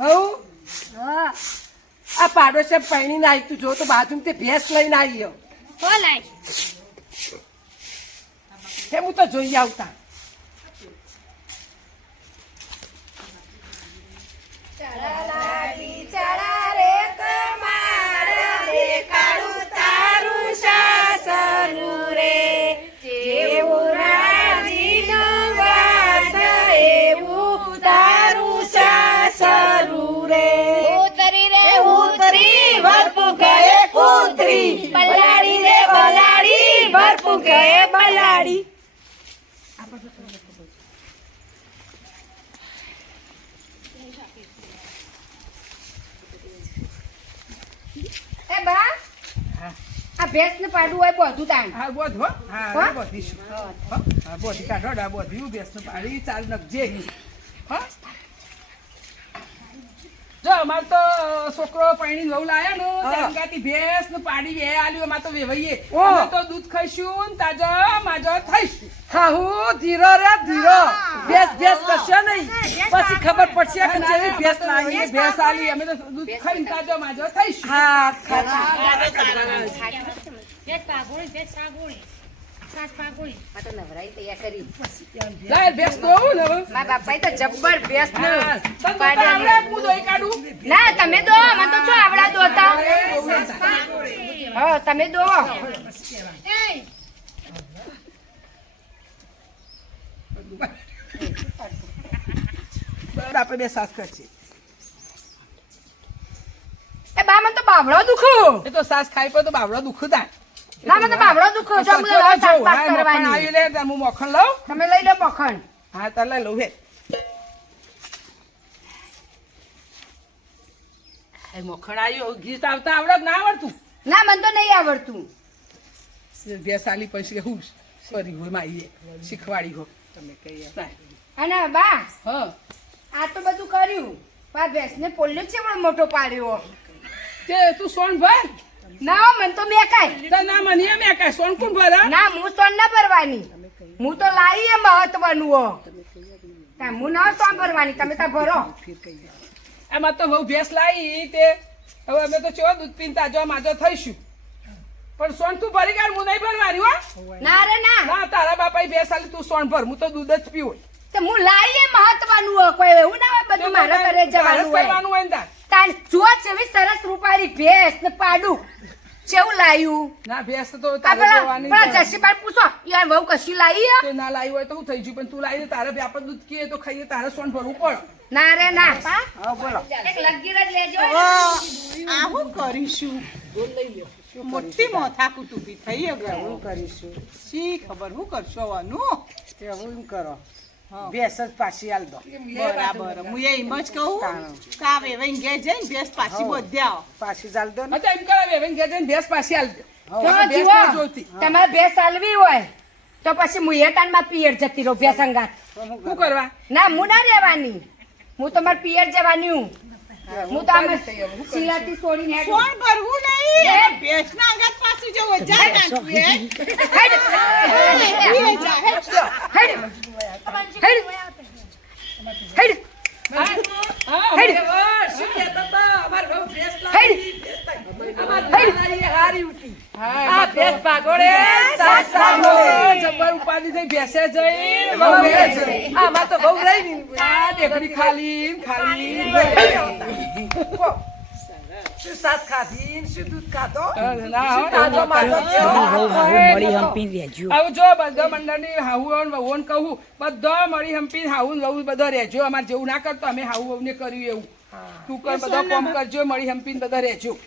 હઉ હા આ પાડોશે પૈણીને આવી તું જો તો બાજુમાં તે ભેંસ લઈને આવી હો લાય તે હું તો જોઈ આવતા બલાડી રે બલાડી ભરપૂ ગયે બલાડી એ બા આ ભેંસ ને પાડું હોય બધું તાણ હા બોધ હો હા બોધીશું હા બોધી કાઢો ડા બોધી ભેંસનું પાડી ચાલ નખજે હા જો અમાર તો છોકરો પૈણી લઉ લાયા નો તંગાતી ભેંસ નું પાડી બે આલ્યું અમાર તો વેવાઈએ અમે તો દૂધ ખાઈશું ને તાજો માજો થઈશું હાહુ ધીરો રે ધીરો ભેંસ કરશે નહીં પછી ખબર પડશે કે જેવી ભેંસ લાવી ભેંસ આલી અમે તો દૂધ ખાઈને તાજો માજો થઈશું હા લાય ભેંસ દોઉં ને મારા બાપાએ તો જબ્બર ભેંસ ને આવડે હું દોઈ કાઢું ના તમે દો મને તો શું આવડા દોતા હા તમે દો આપણે બે સાસ કરશે એ બા મને તો બાવળો દુખું એ તો સાસ ખાઈ પર તો બાવડો દુખતા ના મને તો બાવળો દુખું જો મને સાસ પાસ કરવાની આવી લે હું મખણ લઉં તમે લઈ લો મખણ હા તાર લઈ લઉં હે એ મખણ આવ્યો ગીત આવતા આવડે કે ના આવડતું ના મને તો નહીં આવડતું બેસાલી પછી હું સોરી હોય માઈએ શીખવાડી હો તમે કહીએ અને બા હા આ તો બધું કર્યું પા ભેંસને પોલ્યો છે પણ મોટો પાડ્યો તે તું સોન ભર ના મને તો મેકાય તો ના મને મેં કાંઈ સોન કોણ ભરા ના હું સોન ના ભરવાની હું તો લાવી એ મહત્વનું હો હું ના સોન ભરવાની તમે તો ભરો એમાં તો બહુ ભેંસ લાવી તે હવે અમે તો ચો દૂધ પીને તાજો માજો થઈશું પણ સોન તું ભરી કાઢ હું નહીં ભરવાની હો ના રે ના ના તારા બાપા ભેંસ આલી તું સોન ભર હું તો દૂધ જ પીવું તો હું લાવી એ મહત્વનું હો કોઈ એવું ના હોય બધું મારા ઘરે જવાનું હોય કરવાનું હોય ને તાર તાન જો છેવી સરસ રૂપાળી ભેંસ ને પાડું કેવું લાયું ના ભેંસ તો તારે જોવાની પણ જસીબાઈ પૂછો યાર બહુ કશી લાવી તે ના લાવી હોય તો હું થઈ ગયું પણ તું લાવી દે તારે બી આપણે દૂધ કીએ તો ખાઈએ તારે સોન ભરવું પડે ના રે ના હા બોલો એક લગીર જ લેજો આ હું કરીશું મોટી મોથા કુટુંબી થઈ ગયો હું કરીશું શી ખબર હું કરશો વાનું એવું કરો ભેંસ જ પાછી આલ દો બરાબર હું એમ જ કહું કાવે વઈ ગે જઈને ભેંસ પાછી બોધ્યા પાછી ચાલ દો ને એમ કરાવે વેન કે જઈને ભેંસ પાછી આલ દો તો ભેંસ જીવો ના જોતી તમારે ભેંસ આલવી હોય તો પછી હું એટાનમાં પિયર જતી રહું ભેંસ અંગાત શું કરવા ના હું ના રહેવાની હું તમારે પિયર જવાની હું તો આમ સિલાતી છોડીને હેડું. કોણ ભરવું નહીં ભેંસ ના અંગાત પાછું જવો જા નાખું એ હેડ. હેડ. હેડ. હેડ. હા હેડ. શું કહેતા હતા અમાર બહુ ભેંસ હેડ. અમાર દાદાએ હારી ઉઠી આ ભેંસ ભાગોડે સાસ ભાગોડે જબર ઉપાડી થઈ ભેંસે જઈ વહુએ જઈ આમાં તો બહુ રહી ની આ દેખડી ખાલી શું સાસ ખાધી શું દૂધ ખાધો તાજો માજો મળી હંપી રહેજો આવું જો બધા મંડળની હાવું વહુને કહું બધા મળી હંપી હાવું વહુ બધા રહેજો અમારે જેવું ના કરતો અમે હાવું વહુને કર્યું એવું તું કર બધા કામ કરજો મળી હંપીને બધા રહેજો